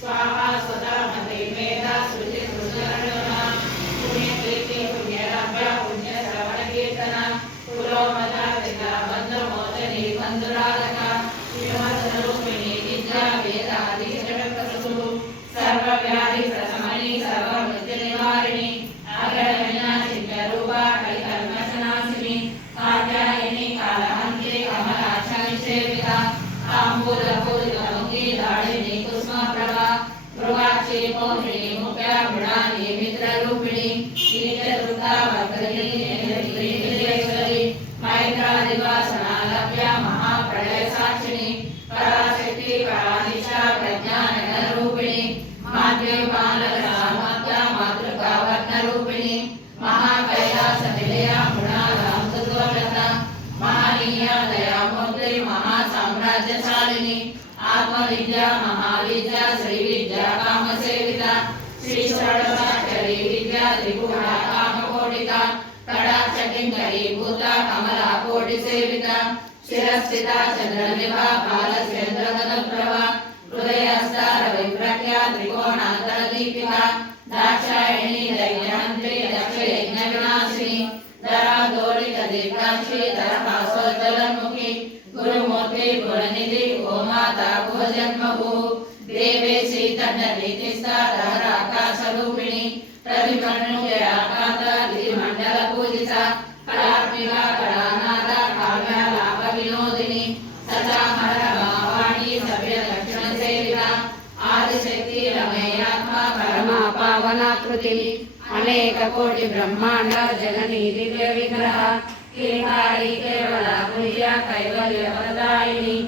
स्वाहा स्वधा मते मेधा श्रुति सृजनना पुण्यकीर्ति पुण्यराभ्य पुण्य श्रवण कीर्तन पुरोमदा विद्या बंध मोचनी बंधुराधक श्रीमद्रूपिणी विद्या वेदादि जगत्प्रसु सर्वव्याधि प्रशमनी सर्वमृत्यु निवारिणी अग्रगण्या चिन्त्यरूपा कलिकल्मषनाशिनी कात्यायनी कालहन्त्रे कमलाक्षनि सेविता ताम्बूलपूरितमुखी दाळिनी कुसुमप्रभा भृगाक्षी मोहिनी मुख्या मृणाली मित्ररूपिणी नीलदुर्गा वक्रिणी नेत्रीश्वरी मैत्रादिवासना लभ्या महाप्रलय साक्षिणी पराशक्ति परादिशा प्रज्ञानरूपिणी माध्यमालसामर्थ्या मातृका वर्णरूपिणी महाकैलास निलया मृणालां सुद्वलता महानीया दयामूर्ति महासाम्राज्यशालिनी आत्मविद्या महाविद्या श्रीविद्या कामसेविता श्री षड्वाक्षरी विद्या त्रिपुरा कामकोटिका कटाक्षकिङ्करी भूता कमला कोटिसेविता शिरस्थिता चन्द्रनिभा बालचन्द्रगतप्रभा हृदयस्था रविप्रख्या त्रिकोणान्तरदीपिका दाक्षायणी दैत्यहन्त्री दक्षयज्ञविनाशिनी धरादोलित दीर्घाक्षी धरहासोज्ज्वलन्मुखी गुरुमूर्ति गुणनिधि गोमाता गोजन्मभू देवेशी तन्ननीतिस्था दहराकाशरूपिणी प्रतिपन्नुजयाकान्ता गिरिमण्डलपूजिता कलात्मिका कलानादा काव्यालापविनोदिनी सचामर भावाणी सभ्यलक्षणसेविता आदिशक्ति रमेयात्मा परमा पावनाकृति अनेक कोटि ब्रह्मांड जननी दिव्य विग्रह केवला पूज्या कैवल्य वरदायिनी।